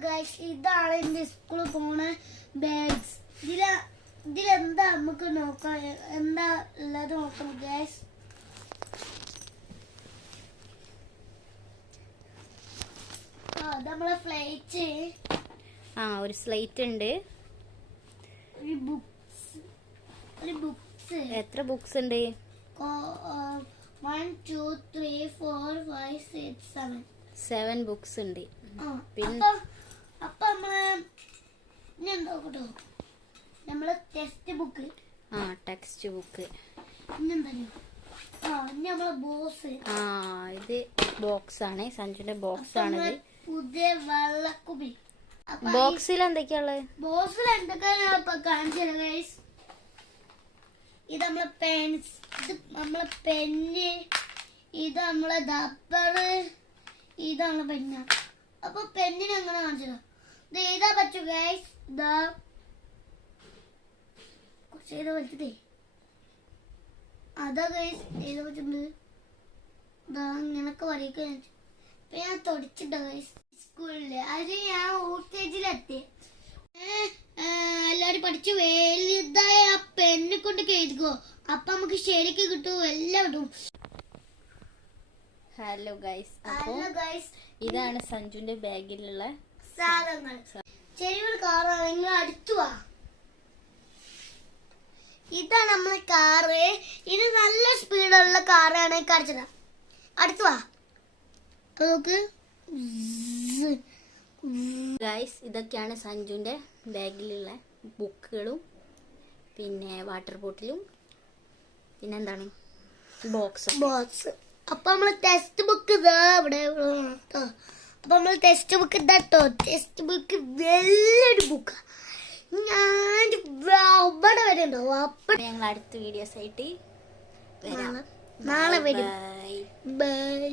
Guys ഇതാണ് എന്റെ സ്കൂളിൽ പോണ ബാഗ്സ് ഇതില ഇതിലെന്താ നമുക്ക് നോക്കാം? എന്താ ഉള്ളത് നോക്കണം ഗൈസ് ആ നമ്മളെ ഫ്ലൈറ്റ് ആ ഒരു സ്ലേറ്റ് ഉണ്ട്. ഒരു ബുക്സ് ഒരു ബുക്സ് എത്ര ബുക്സ് ഉണ്ട്? One two three four five six seven seven books ഉണ്ട്. പിന്നെ- അപ്പൊ നമ്മൾ ഇനി എന്താ കേട്ടോ നമ്മൾ ടെക്സ്റ്റ് ബുക്ക് ആ ടെക്സ്റ്റ് ബുക്ക് ഇന്നെന്താ ആ നമ്മളെ ബോസ് ആ ഇത് ബോക്സ് ആണ്. സഞ്ജുന്റെ ബോക്സ് ആണ് പുതിയ വെള്ളക്കുപി ബോക്സിൽ എന്തൊക്കെയാൾ ബോക്സിൽ എന്തൊക്കെയാണ് കാണിച്ചത് ഗൈസ് ഇത് നമ്മളെ പെൻസ് ഇത് നമ്മളെ പെന്ന് ഇത് നമ്മളെ ദപ്പറ് ഇത് നമ്മളെ പെന്ന അപ്പൊ പെന്നിന് എങ്ങനെ കാണിച്ചത് ഇത് എഴുതാ പറ്റൂ ഗൈസ് ഇതാ. കുറച്ച് എഴുതാ പറ്റതേ അതാ ഗൈസ് എഴുതാ പറ്റുന്നത് ഇതാ ഇങ്ങനൊക്കെ വരയ്ക്കാൻ ഇപ്പൊ ഞാൻ തുടച്ചിട്ട ഗൈസ് സ്കൂളിൽ. അത് ഞാൻ ഊട്ടേജിലെത്തി എല്ലാരും പഠിച്ച്. വലുതായ ആ പെന്നെ കൊണ്ട് എഴുതിക്കോ അപ്പൊ നമുക്ക് ശരിക്ക് കിട്ടും എല്ലാം കിട്ടും ഹലോ ഗൈസ് ഹലോ ഗൈസ് ഇതാണ് സഞ്ജുന്റെ ബാഗിലുള്ള സാധനങ്ങൾ. ചെറിയൊരു കാറാണ് നിങ്ങൾ അടുത്തു വാ. ഇതാണ് നമ്മളെ കാറ് ഇത് നല്ല സ്പീഡുള്ള കാറാണ് കാണിച്ചത് അടുത്തു വാ. നോക്ക്. ഗൈസ് ഇതൊക്കെയാണ് സഞ്ജുവിന്റെ ബാഗിലുള്ള ബുക്കുകളും പിന്നെ വാട്ടർ ബോട്ടിലും പിന്നെ എന്താണ്? ബോക്സ് ബോക്സ് അപ്പൊ നമ്മൾ ടെക്സ്റ്റ് ബുക്ക് ഇതാ ഇവിടെ. അപ്പൊ നമ്മൾ ടെക്സ്റ്റ് ബുക്ക് ഇതാട്ടോ ടെക്സ്റ്റ് ബുക്ക് വലിയൊരു ബുക്ക് ഞാൻ അവിടെ വരെ ഉണ്ടാവും അപ്പം ഞങ്ങൾ അടുത്ത വീഡിയോസ് ആയിട്ട് നാളെ. വരും. Bye bye